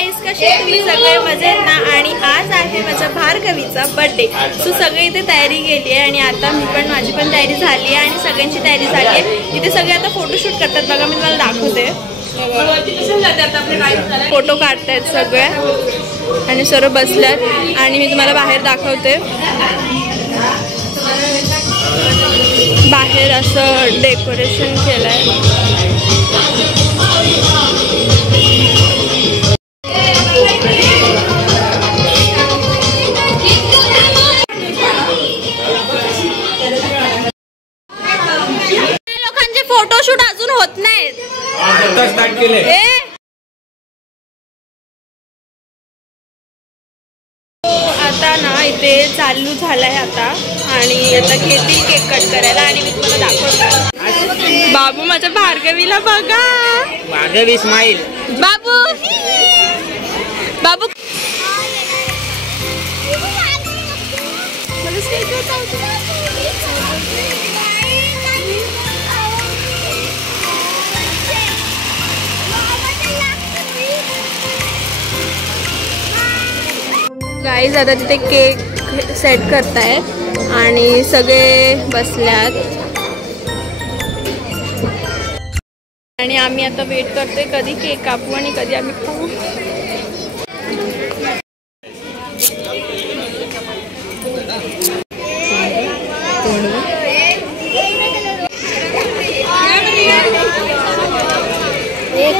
गाईस, कसे तुम्ही सगळे मजेत ना? आणि आज आहे माझ्या भार्गवीचा बर्थडे. सो सगळे इथे तयारी केली आहे आणि आता माझी पण तयारी झाली आहे आणि सगळ्यांची तयारी झाली आहे. इथे सगळे आता फोटोशूट करतात बघा, मी तुम्हाला दाखवते. फोटो काढतायत सगळे आणि सर्व बसल्यात आणि मी तुम्हाला बाहेर दाखवते. बाहेर असं डेकोरेशन केलंय. लोकांचे फोटोशूट अजून होत नाहीत. आता ना इथे चालू झालाय आता आणि आता घेतील केक कट करायला आणि मी तुम्हाला दाखवते. बाबू माझ्या भार्गवीला बघा. भार्गवी स्माइल. बाबू बाबू गाईज आता तिथे केक सेट करतायत आणि सगळे बसल्यात आणि आम्ही आता वेट करतोय कधी केक कापू आणि कधी आम्ही खाऊ.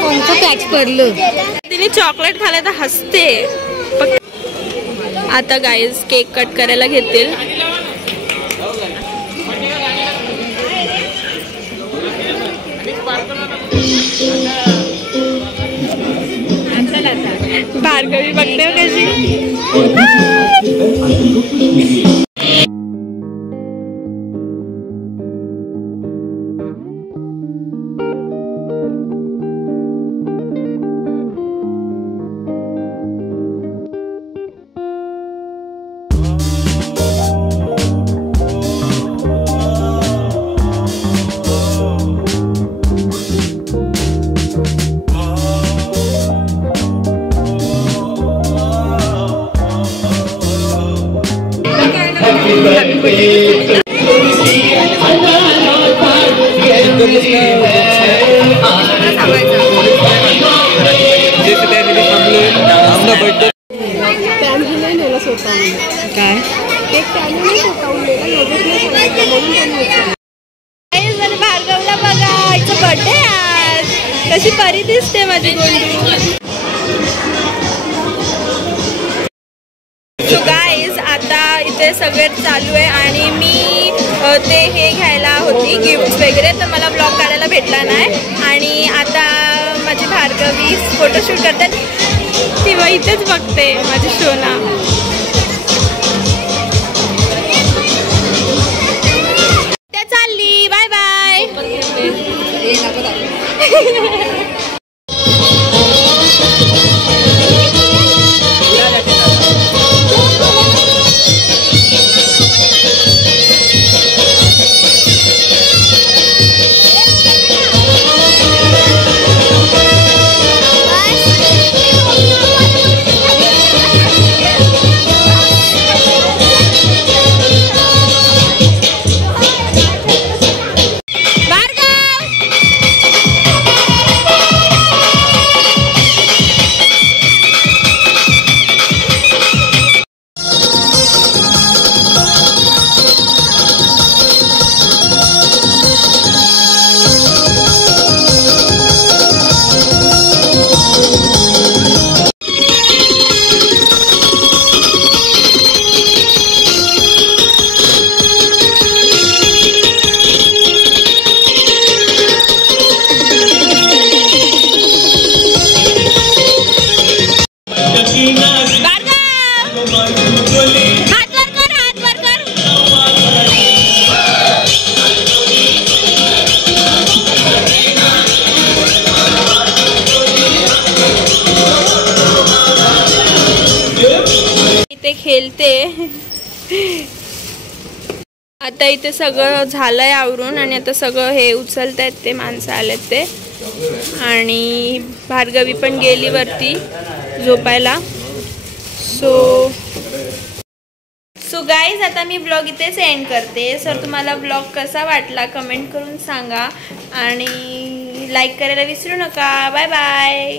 कोणतं पॅच पडलं तिने चॉकलेट खाल्लं तर हसते. आता गाईज केक कट करायला घेतील. भार्गवी बघते कशी. भार्गवला बघा, इथं बर्थडे आज. कशी परी दिसते माझी गोंडू. सो गाईज आता इथे सगळे चालू आहे आणि मी ते हे घ्यायला होती गिफ्ट वगैरे, तर मला ब्लॉग काढायला भेटला नाही. आणि आता माझी भार्गवी फोटोशूट करतात. ती इथेच बघते माझी शोना. त्या चालली. Bye bye. खेळते. आता इथे सगळं झालंय आवरून आणि आता सगळं हे उचलतायत ते माणसं आलेत ते. आणि भार्गवी पण गेली वरती झोपायला. सो गाईज आता मी ब्लॉग इथेच एंड करते. सर तुम्हाला ब्लॉग कसा वाटला कमेंट करून सांगा आणि लाईक करायला विसरू नका. Bye bye.